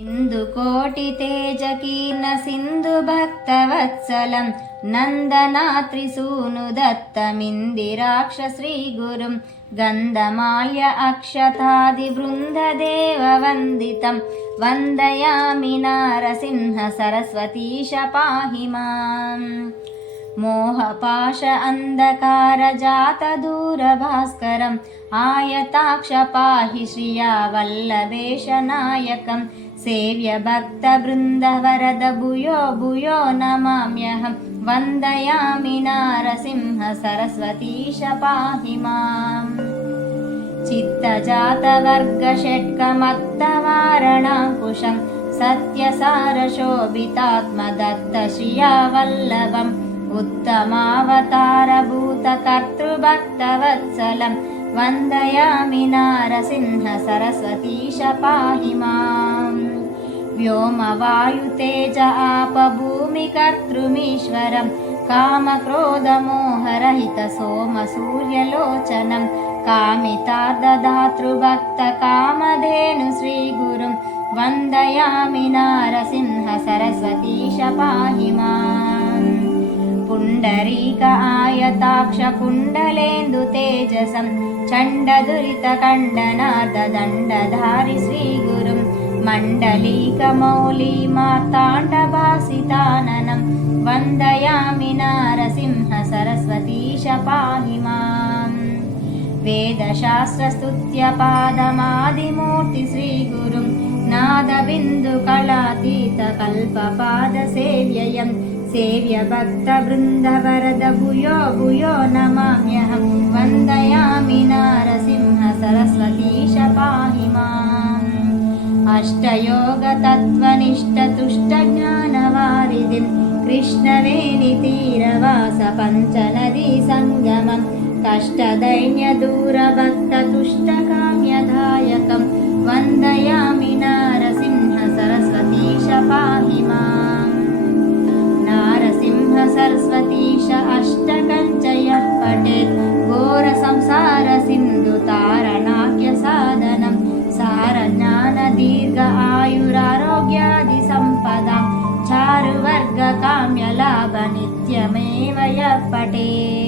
इन्दुकोटितेजकीर्न सिन्धुभक्तवत्सलं नन्दनात्रिसूनुदत्तमिन्दिराक्ष श्रीगुरुं गन्धमाल्य अक्षतादिवृन्ददेववन्दितं वन्दयामि नारसिंह सरस्वतीश पाहि माम्। मोहपाश अन्धकारजातदूरभास्करम् आयताक्ष पाहि श्रिया वल्लभेश नायकं सेव्य भक्तवृन्दवरद भूयो भूयो नमाम्यहं वन्दयामि नारसिंह सरस्वतीश पाहि माम्। चित्तजातवर्गषट्कमत्तवारणाङ्कुशं सत्यसारशोभितात्मदत्तश्रिया वल्लभम् उत्तमावतारभूतकर्तृभक्तवत्सलं वन्दयामि नारसिंह सरस्वतीश पाहि माम्। व्योमवायुतेज आपभूमिकर्तृमीश्वरं कामक्रोधमोहरहित सोमसूर्यलोचनं कामितार्थदातृभक्तकामधेनु श्रीगुरुं वन्दयामि नारसिंह सरस्वतीश पाहि माम्। पुण्डरीक आयताक्ष कुण्डलेन्दु तेजसं चण्डदुरितकण्डनार्ददण्डधारि श्रीगुरुं मण्डलीकमौली मार्ताण्डभासिताननं वन्दयामि नारसिंह सरस्वतीश पाहि माम्। वेदशास्त्रस्तुत्यपादमादिमूर्ति श्रीगुरुं नादबिन्दुकलातीतकल्पपादसेव्ययं सेव्य भक्तवृन्दवरद भूयो भूयो नमाम्यहं वन्दयामि नारसिंह सरस्वतीश पाहि माम्। अष्टयोगतत्त्वनिष्ठतुष्टज्ञानवारिधिं कृष्णवेणितीरवास पञ्चनदी सङ्गमं कष्टदैन्यदूरभक्ततुष्टकाम्यदायकं वन्दयामि नारसिंह सरस्वतीश पाहि माम्। नारसिंह सरस्वतीश अष्टकं च यः पठेत् घोरसंसारसिन्धुतारणाख्यसाधनं सारज्ञानदीर्घ आयुरारोग्यादिसम्पदां चारुवर्गकाम्यलाभ नित्यमेव यः पठेत्।